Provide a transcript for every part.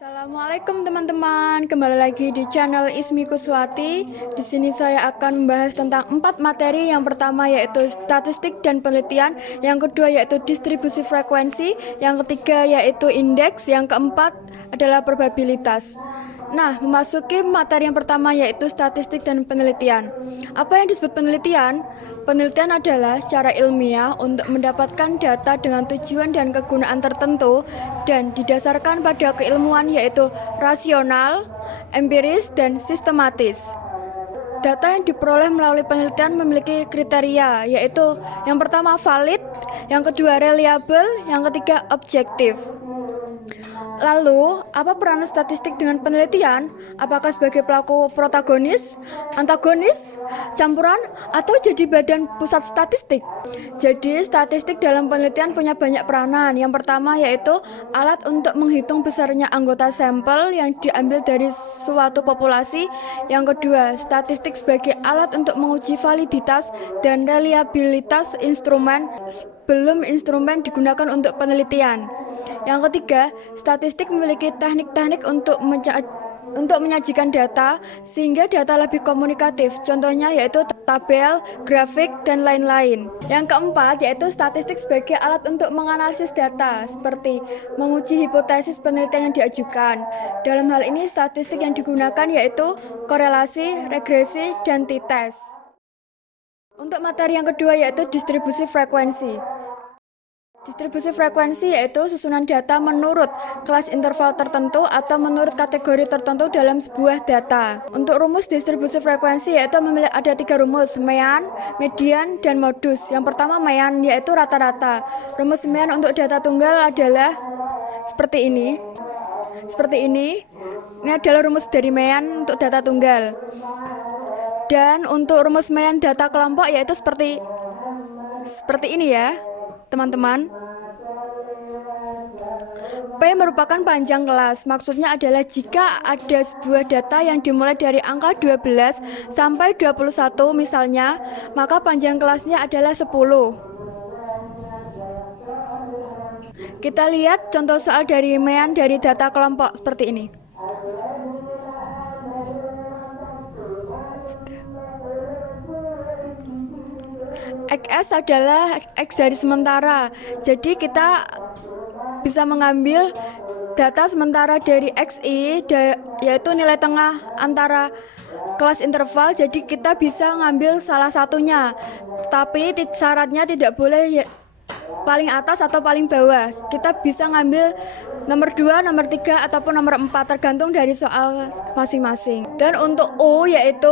Assalamualaikum teman-teman, kembali lagi di channel Ismi Kuswati. Di sini saya akan membahas tentang 4 materi. Yang pertama yaitu statistik dan penelitian, yang kedua yaitu distribusi frekuensi, yang ketiga yaitu indeks, yang keempat adalah probabilitas. Nah, memasuki materi yang pertama yaitu statistik dan penelitian. Apa yang disebut penelitian? Penelitian adalah cara ilmiah untuk mendapatkan data dengan tujuan dan kegunaan tertentu dan didasarkan pada keilmuan yaitu rasional, empiris, dan sistematis. Data yang diperoleh melalui penelitian memiliki kriteria, yaitu yang pertama valid, yang kedua reliable, yang ketiga objektif. Lalu, apa peranan statistik dengan penelitian? Apakah sebagai pelaku protagonis, antagonis, campuran, atau jadi badan pusat statistik? Jadi, statistik dalam penelitian punya banyak peranan. Yang pertama yaitu alat untuk menghitung besarnya anggota sampel yang diambil dari suatu populasi. Yang kedua, statistik sebagai alat untuk menguji validitas dan reliabilitas instrumen sebelum instrumen digunakan untuk penelitian. Yang ketiga, statistik memiliki teknik-teknik untuk menyajikan data sehingga data lebih komunikatif. Contohnya yaitu tabel, grafik, dan lain-lain. Yang keempat yaitu statistik sebagai alat untuk menganalisis data seperti menguji hipotesis penelitian yang diajukan. Dalam hal ini statistik yang digunakan yaitu korelasi, regresi, dan t-test. Untuk materi yang kedua yaitu distribusi frekuensi. Distribusi frekuensi yaitu susunan data menurut kelas interval tertentu atau menurut kategori tertentu dalam sebuah data. Untuk rumus distribusi frekuensi yaitu ada 3 rumus, mean, median, dan modus. Yang pertama mean yaitu rata-rata. Rumus mean untuk data tunggal adalah seperti ini. Ini adalah rumus dari mean untuk data tunggal. Dan untuk rumus mean data kelompok yaitu seperti ini ya, teman-teman. P merupakan panjang kelas. Maksudnya adalah jika ada sebuah data yang dimulai dari angka 12 sampai 21 misalnya, maka panjang kelasnya adalah 10. Kita lihat contoh soal dari mean dari data kelompok seperti ini. XS adalah X dari sementara. Jadi kita bisa mengambil data sementara dari XI yaitu nilai tengah antara kelas interval. Jadi kita bisa ngambil salah satunya. Tapi syaratnya tidak boleh paling atas atau paling bawah. Kita bisa ngambil nomor 2, nomor 3, ataupun nomor 4 tergantung dari soal masing-masing. Dan untuk U yaitu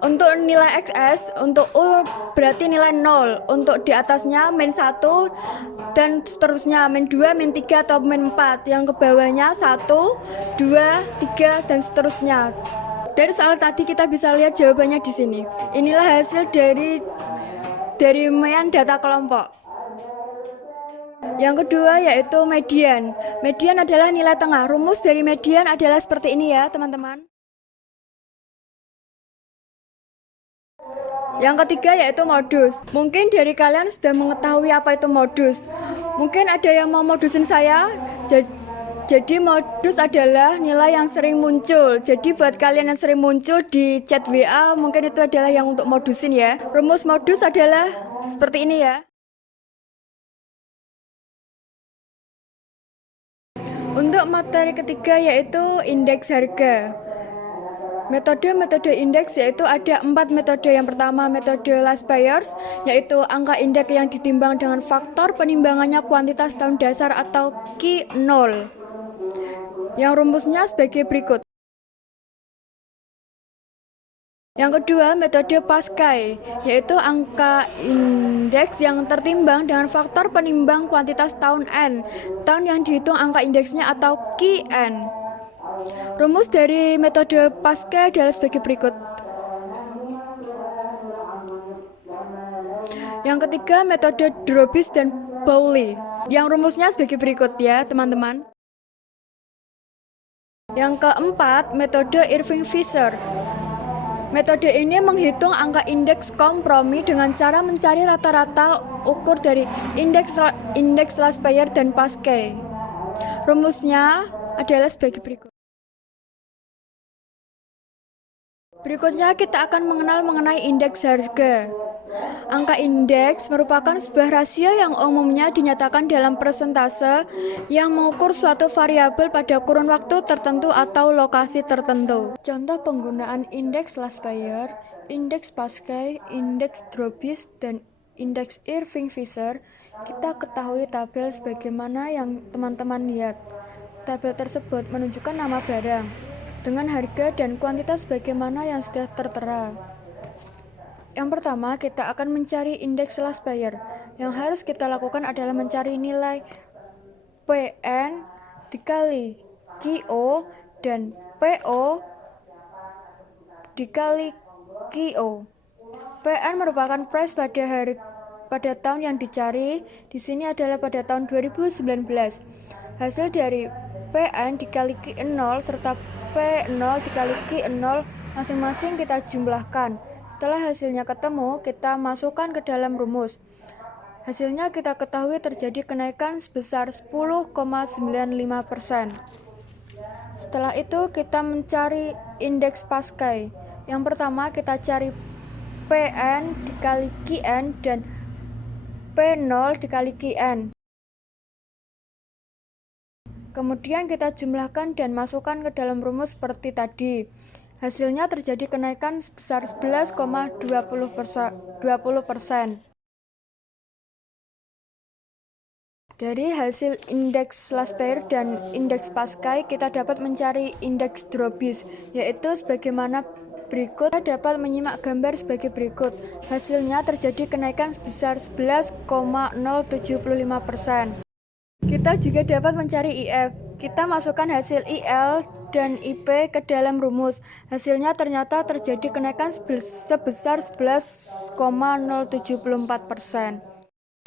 untuk nilai XS, untuk U berarti nilai 0. Untuk di atasnya min 1 dan seterusnya, min 2, min 3, atau min 4. Yang ke bawahnya 1, 2, 3, dan seterusnya. Dari soal tadi kita bisa lihat jawabannya di sini. Inilah hasil dari mean data kelompok. Yang kedua yaitu median. Median adalah nilai tengah. Rumus dari median adalah seperti ini ya, teman-teman. Yang ketiga yaitu modus. Mungkin dari kalian sudah mengetahui apa itu modus. Mungkin ada yang mau modusin saya. Jadi modus adalah nilai yang sering muncul. Jadi buat kalian yang sering muncul di chat WA, mungkin itu adalah yang untuk modusin ya. Rumus modus adalah seperti ini ya. Untuk materi ketiga yaitu indeks harga. Metode indeks yaitu ada 4 metode. Yang pertama metode Last Bayers, yaitu angka indeks yang ditimbang dengan faktor penimbangannya kuantitas tahun dasar atau Q0. Yang rumusnya sebagai berikut. Yang kedua, metode Pascal, yaitu angka indeks yang tertimbang dengan faktor penimbang kuantitas tahun N, tahun yang dihitung angka indeksnya atau Qn. Rumus dari metode Pascal adalah sebagai berikut. Yang ketiga, metode Drobis dan Pauli, yang rumusnya sebagai berikut ya, teman-teman. Yang keempat, metode Irving-Fisher. Metode ini menghitung angka indeks kompromi dengan cara mencari rata-rata ukur dari indeks Last Bayer dan Pascal. Rumusnya adalah sebagai berikut. Berikutnya kita akan mengenal mengenai indeks harga. Angka indeks merupakan sebuah rasio yang umumnya dinyatakan dalam persentase yang mengukur suatu variabel pada kurun waktu tertentu atau lokasi tertentu. Contoh penggunaan indeks Laspeyres, indeks Pascal, indeks Drobis, dan indeks Irving-Fisher. Kita ketahui tabel sebagaimana yang teman-teman lihat. Tabel tersebut menunjukkan nama barang dengan harga dan kuantitas sebagaimana yang sudah tertera. Yang pertama, kita akan mencari indeks Laspeyres. Yang harus kita lakukan adalah mencari nilai PN dikali QO dan PO dikali QO. PN merupakan price pada tahun yang dicari. Di sini adalah pada tahun 2019. Hasil dari PN dikali Q0 serta P0 dikali Q0 masing-masing kita jumlahkan. Setelah hasilnya ketemu, kita masukkan ke dalam rumus. Hasilnya kita ketahui terjadi kenaikan sebesar 10,95%. Setelah itu kita mencari indeks Pascal. Yang pertama kita cari PN dikali QN dan P0 dikali QN. Kemudian kita jumlahkan dan masukkan ke dalam rumus seperti tadi. Hasilnya terjadi kenaikan sebesar 11,20%. Dari hasil indeks Laspeyres dan indeks Pascal, kita dapat mencari indeks Drobis, yaitu sebagaimana berikut. Kita dapat menyimak gambar sebagai berikut. Hasilnya terjadi kenaikan sebesar 11,075%. Kita juga dapat mencari IF. Kita masukkan hasil IL dan IP ke dalam rumus. Hasilnya ternyata terjadi kenaikan sebesar 11,074%.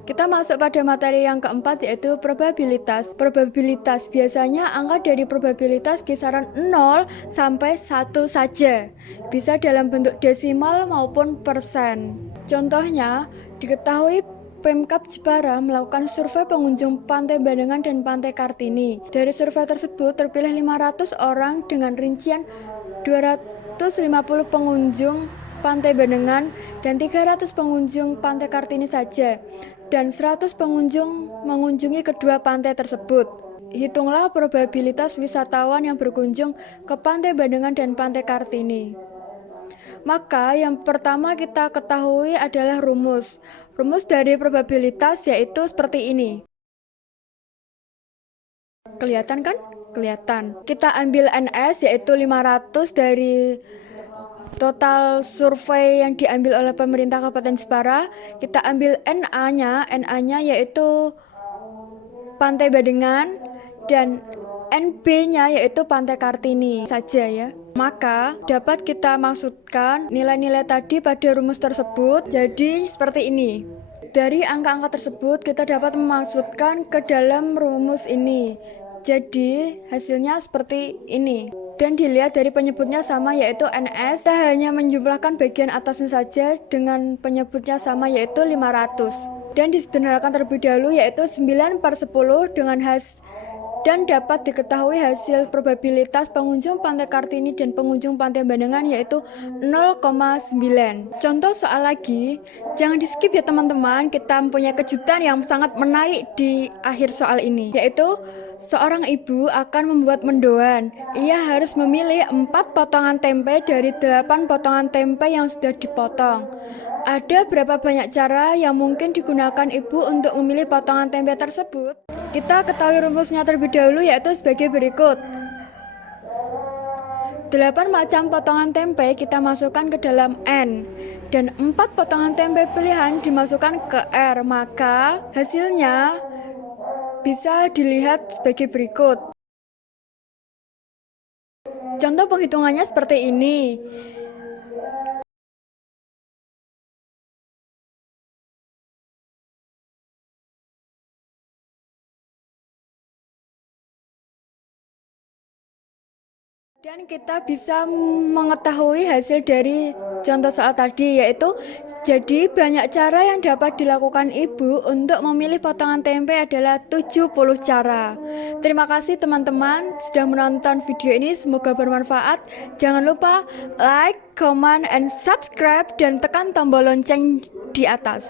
Kita masuk pada materi yang keempat, yaitu probabilitas. Probabilitas biasanya angka dari probabilitas kisaran 0 sampai 1 saja. Bisa dalam bentuk desimal maupun persen. Contohnya, diketahui Pemkab Jepara melakukan survei pengunjung Pantai Bandengan dan Pantai Kartini. Dari survei tersebut terpilih 500 orang dengan rincian 250 pengunjung Pantai Bandengan dan 300 pengunjung Pantai Kartini saja, dan 100 pengunjung mengunjungi kedua pantai tersebut. Hitunglah probabilitas wisatawan yang berkunjung ke Pantai Bandengan dan Pantai Kartini. Maka yang pertama kita ketahui adalah rumus. Rumus dari probabilitas yaitu seperti ini. Kelihatan kan? Kelihatan. Kita ambil NS yaitu 500 dari total survei yang diambil oleh pemerintah Kabupaten Jepara. Kita ambil NA-nya yaitu Pantai Bandengan, dan NB-nya yaitu Pantai Kartini saja ya. Maka dapat kita maksudkan nilai-nilai tadi pada rumus tersebut. Jadi seperti ini. Dari angka-angka tersebut kita dapat memaksudkan ke dalam rumus ini. Jadi hasilnya seperti ini. Dan dilihat dari penyebutnya sama yaitu NS. Kita hanya menjumlahkan bagian atasnya saja dengan penyebutnya sama yaitu 500. Dan disederhanakan terlebih dahulu yaitu 9/10 dan dapat diketahui hasil probabilitas pengunjung Pantai Kartini dan pengunjung Pantai Bandengan yaitu 0,9. Contoh soal lagi, jangan di skip ya teman-teman, kita mempunyai kejutan yang sangat menarik di akhir soal ini, yaitu seorang ibu akan membuat mendoan. Ia harus memilih 4 potongan tempe dari 8 potongan tempe yang sudah dipotong. Ada berapa banyak cara yang mungkin digunakan ibu untuk memilih potongan tempe tersebut? Kita ketahui rumusnya terlebih dahulu yaitu sebagai berikut. 8 macam potongan tempe kita masukkan ke dalam N, dan 4 potongan tempe pilihan dimasukkan ke R, maka hasilnya bisa dilihat sebagai berikut. Contoh penghitungannya seperti ini. Dan kita bisa mengetahui hasil dari contoh soal tadi, yaitu jadi banyak cara yang dapat dilakukan ibu untuk memilih potongan tempe adalah 70 cara. Terima kasih teman-teman sudah menonton video ini, semoga bermanfaat. Jangan lupa like, comment, and subscribe dan tekan tombol lonceng di atas.